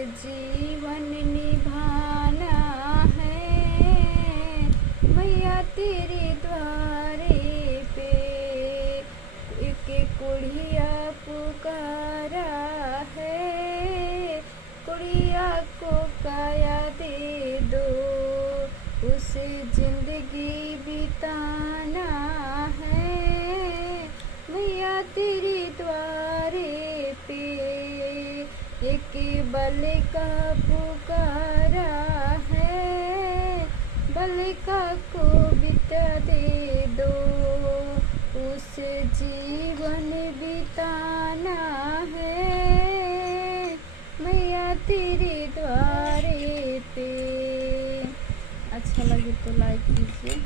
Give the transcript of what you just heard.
जीवन निभाना है। मैया तेरे द्वारे पे एक कुड़िया पुकारा है। कुड़िया को काया दे दो, उसे जिंदगी बिताना है। मैया तेरे द्वारे पे एक बालिका पुकारा है। बालिका को बिता दे दो, उसे जीवन बिताना है। मैया तेरे द्वारे पे। अच्छा लगे तो लाइक कीजिए।